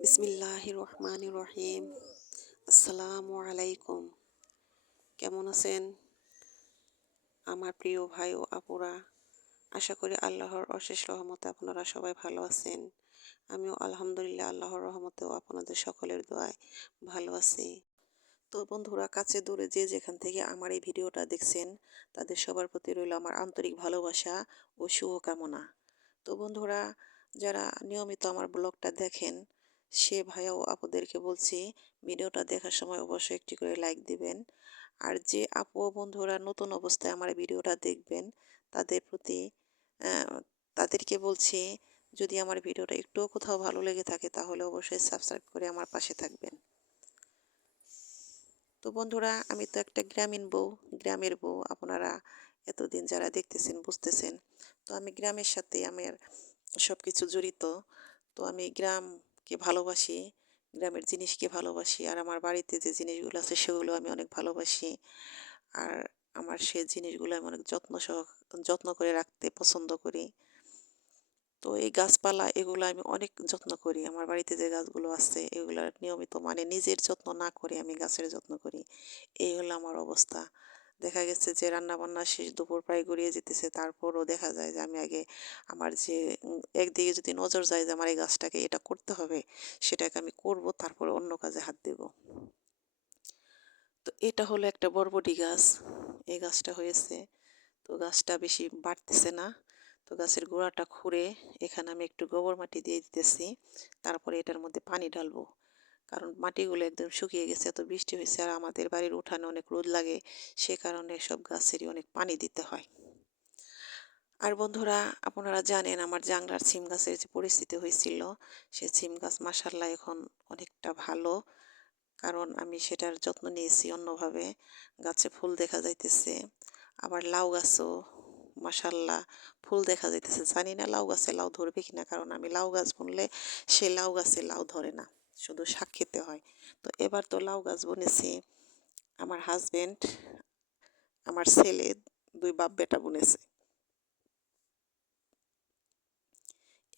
বিসমিল্লাহির রহমানির রহিম। আসসালামু আলাইকুম। কেমন আছেন আমার প্রিয় ভাই ও আপুরা? আশা করি আল্লাহর অশেষ রহমতে আপনারা সবাই ভালো আছেন। আমিও আলহামদুলিল্লাহ আল্লাহর রহমতেও আপনাদের সকলের দোয়ায় ভালো আছি। তো বন্ধুরা, কাছে দূরে যে যেখান থেকে আমার এই ভিডিওটা দেখছেন, তাদের সবার প্রতি রইল আমার আন্তরিক ভালোবাসা ও শুভকামনা। তো বন্ধুরা, যারা নিয়মিত আমার ব্লগটা দেখেন, সে ভাইয়া ও আপুদেরকে বলছি, ভিডিওটা দেখার সময় অবশ্যই একটি করে লাইক দিবেন। আর যে আপু ও বন্ধুরা নতুন অবস্থায় আমার ভিডিওটা দেখবেন, তাদের প্রতি আহ, তাদেরকে বলছি, যদি আমার ভিডিওটা একটুও কোথাও ভালো লেগে থাকে তাহলে অবশ্যই সাবস্ক্রাইব করে আমার পাশে থাকবেন। তো বন্ধুরা, আমি তো একটা গ্রামীণ বউ, গ্রামের বউ। আপনারা এতদিন যারা দেখতেছেন বুঝতেছেন। তো আমি গ্রামের সাথে আমার সব কিছু জড়িত। তো আমি গ্রামকে ভালোবাসি, গ্রামের জিনিসকে ভালোবাসি। আর আমার বাড়িতে যে জিনিসগুলো আছে সেগুলো আমি অনেক ভালোবাসি। আর আমার সে জিনিসগুলো আমি অনেক যত্ন করে রাখতে পছন্দ করি। তো এই গাছপালা এগুলো আমি অনেক যত্ন করি। আমার বাড়িতে যে গাছগুলো আছে এগুলার নিয়মিত মানে নিজের যত্ন না করে আমি গাছের যত্ন করি। এই হলো আমার অবস্থা। দেখা গেছে যে রান্না বান্না শেষ, দুপুর প্রায় গড়িয়ে যেতেছে, তারপরও দেখা যায় যে আমি আগে আমার যে একদিকে যদি নজর যায় যে আমার এই গাছটাকে এটা করতে হবে, সেটাকে আমি করব, তারপরে অন্য কাজে হাত দেব। তো এটা হলো একটা বরবটি গাছ। এই গাছটা হয়েছে, তো গাছটা বেশি বাড়তেছে না। তো গাছের গোড়াটা খুঁড়ে এখানে আমি একটু গোবর মাটি দিয়ে দিতেছি। তারপরে এটার মধ্যে পানি ঢালবো, কারণ মাটিগুলো একদম শুকিয়ে গেছে, এত বৃষ্টি হয়েছে। আর আমাদের বাড়ির উঠানে অনেক রোদ লাগে, সে কারণে সব গাছেরই অনেক পানি দিতে হয়। আর বন্ধুরা, আপনারা জানেন আমার জাংলার সিম গাছের যে পরিস্থিতি হয়েছিল, সে সিম গাছ মাসাল্লাহ এখন অনেকটা ভালো, কারণ আমি সেটার যত্ন নিয়েছি অন্যভাবে। গাছে ফুল দেখা যাইতেছে, আবার লাউ গাছও মাসাল্লাহ ফুল দেখা যাইতেছে। জানি না লাউ গাছে লাউ ধরবে কিনা, কারণ আমি লাউ গাছ বুনলে সে লাউ গাছে লাউ ধরে না, শুধু শাক খেতে হয়। তো এবার তো লাউ গাছ বুনেছি আমার হাজবেন্ড, আমার ছেলে, দুই বাপ বেটা বুনেছে।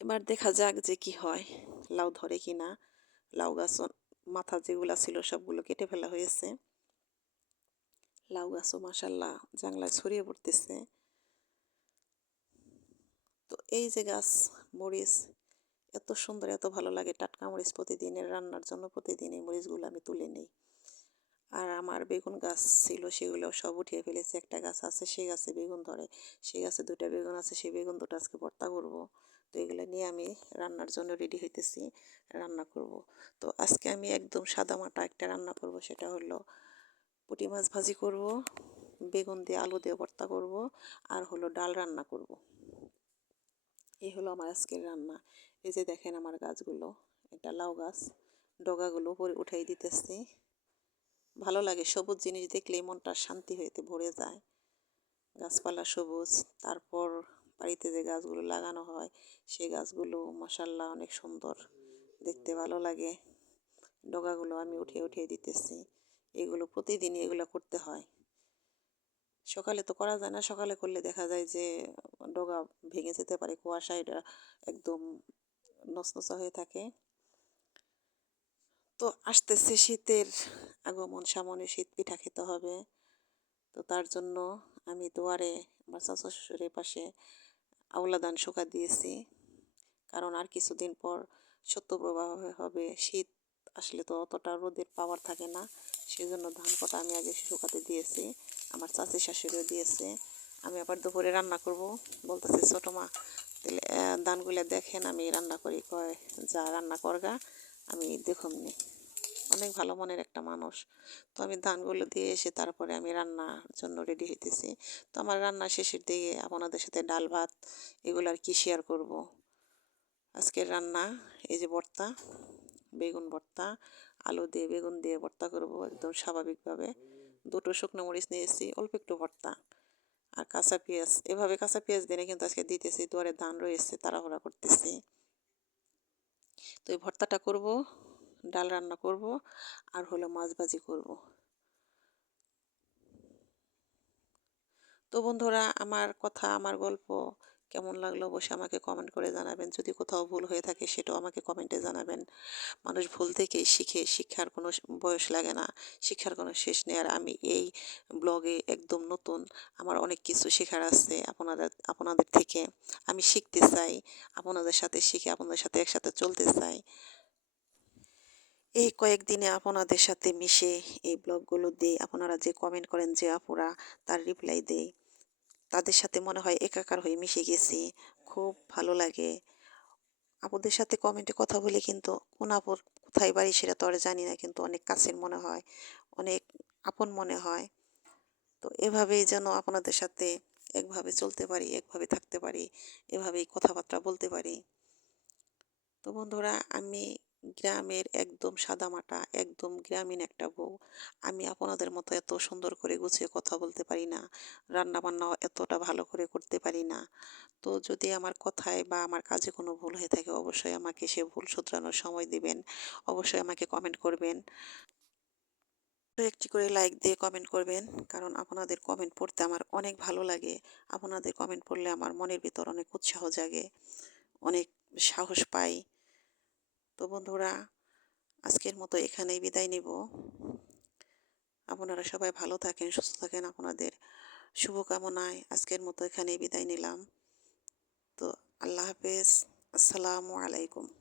এবার দেখা যাক যে কি হয়, লাউ ধরে কিনা। লাউ গাছ মাথা যেগুলা ছিল সবগুলো কেটে ফেলা হয়েছে। লাউ গাছও মাসাল্লাহ জাংলায় ছড়িয়ে পড়তেছে। তো এই যে গাছ, মরিচ এত সুন্দর, এত ভালো লাগে। টাটকা মরিচ প্রতিদিনের রান্নার জন্য প্রতিদিন এই মরিচগুলো আমি তুলে নিই। আর আমার বেগুন গাছ ছিল, সেগুলো সব উঠিয়ে ফেলেছি। একটা গাছ আছে, সেই গাছে বেগুন ধরে, সেই গাছে দুটা বেগুন আছে, সেই বেগুন দুটো আজকে ভর্তা করব। তো এগুলো নিয়ে আমি রান্নার জন্য রেডি হইতেছি, রান্না করব। তো আজকে আমি একদম সাদামাটা একটা রান্না করব, সেটা হলো পুঁটি মাছ ভাজি করব, বেগুন দিয়ে আলু দিয়ে ভর্তা করব, আর হলো ডাল রান্না করব। এই হলো আমার আজকের রান্না। এই যে দেখেন আমার গাছগুলো, এটা লাউ গাছ, ডগাগুলো উপরে উঠাই দিতেছি। ভালো লাগে, সবুজ জিনিস দেখলেই মনটা শান্তি হইতে ভরে যায়। গাছপালা সবুজ। তারপর বাড়িতে যে গাছগুলো লাগানো হয়, সেই গাছগুলো মাশাল্লাহ অনেক সুন্দর, দেখতে ভালো লাগে। ডগাগুলো আমি উঠিয়ে উঠিয়ে দিতেছি। এগুলো প্রতিদিনই এগুলো করতে হয়। সকালে তো করা যায় না, সকালে করলে দেখা যায় যে ডগা ভেঙে যেতে পারে, কুয়াশা এটা একদম নচনচা হয়ে থাকে। তো আসতেছে শীতের আগমন, সামনে শীত পিঠা খেতে হবে। তো তার জন্য আমি দুয়ারে আমার চাচা শ্বশুরের পাশে আউলা ধান শুকা দিয়েছি, কারণ আর কিছুদিন পর শৈত্যপ্রবাহ হবে। শীত আসলে তো অতটা রোদের পাওয়ার থাকে না, সেই জন্য ধান কটা আমি আগে শুকাতে দিয়েছি, আমার চাচি শাশুড়িও দিয়েছে। আমি আবার দুপুরে রান্না করব। বলতেছে ছোটো মা, তাহলে ধানগুলো দেখেন আমি রান্না করি। কয় যা রান্না করগা, আমি দেখুমনি। অনেক ভালো মনের একটা মানুষ। তো আমি ধানগুলো দিয়ে এসে তারপরে আমি রান্নার জন্য রেডি হইতেছি। তো আমার রান্না শেষের দিকে আপনাদের সাথে ডাল ভাত এগুলো আর কি শেয়ার করব। আজকের রান্না এই যে ভর্তা, বেগুন ভর্তা, আলু দিয়ে বেগুন দিয়ে ভর্তা করব একদম স্বাভাবিকভাবে। দুটো শুকনো মরিচ নিয়েছি, অল্প একটু ভর্তা, আর কাঁচা পেঁয়াজ। এভাবে কাঁচা পেঁয়াজ দিনে কিন্তু আজকে দিতেছি, দুয়ারে ধান রয়েছে, তাড়াহুড়া করতেছি। তো এই ভর্তাটা করব, ডাল রান্না করব, আর হলো মাছ ভাজি করব। তো বন্ধুরা, আমার কথা, আমার গল্প কেমন লাগলো অবশ্যই আমাকে কমেন্ট করে জানাবেন। যদি কোথাও ভুল হয়ে থাকে সেটাও আমাকে কমেন্টে জানাবেন। মানুষ ভুল থেকেই শিখে, শিক্ষার কোনো বয়স লাগে না, শিক্ষার কোনো শেষ নেই। আর আমি এই ব্লগে একদম নতুন, আমার অনেক কিছু শেখার আছে আপনাদের আপনাদের থেকে। আমি শিখতে চাই, আপনাদের সাথে শিখে আপনাদের সাথে একসাথে চলতে চাই। এই কয়েকদিনে আপনাদের সাথে মিশে এই ব্লগগুলো দেই, আপনারা যে কমেন্ট করেন যে আপুরা, তার রিপ্লাই দেই। তাদের সাথে মনে হয় একাকার হয়ে মিশে গেছি। খুব ভালো লাগে। আপুদের সাথে কমেন্টে কথা বলে কিন্তু কোন আপুর কোথায় বাড়ি সেটা তো আর জানি না, কিন্তু অনেক কাছের মনে হয়, অনেক আপন মনে হয়। তো এভাবেই যেন আপনাদের সাথে একভাবে চলতে পারি, একভাবে থাকতে পারি, এভাবেই কথাবার্তা বলতে পারি। তো বন্ধুরা, আমি গ্রামের একদম সাদামাটা একদম গ্রামীণ একটা বউ। আমি আপনাদের মতো এত সুন্দর করে গুছিয়ে কথা বলতে পারি না, রান্না বান্নাও এতটা ভালো করে করতে পারি না। তো যদি আমার কথায় বা আমার কাজে কোনো ভুল হয়ে থাকে অবশ্যই আমাকে সে ভুল শুধরানোর সময় দিবেন। অবশ্যই আমাকে কমেন্ট করবেন। তো একটি করে লাইক দিয়ে কমেন্ট করবেন, কারণ আপনাদের কমেন্ট পড়তে আমার অনেক ভালো লাগে। আপনাদের কমেন্ট পড়লে আমার মনের ভিতর অনেক উৎসাহ জাগে, অনেক সাহস পাই। তো বন্ধুরা, আজকের মতো এখানেই বিদায় নেব। আপনারা সবাই ভালো থাকেন, সুস্থ থাকেন, আপনাদের শুভকামনায় আজকের মতো এখানেই বিদায় নিলাম। তো আল্লাহ হাফেজ। আসসালামু আলাইকুম।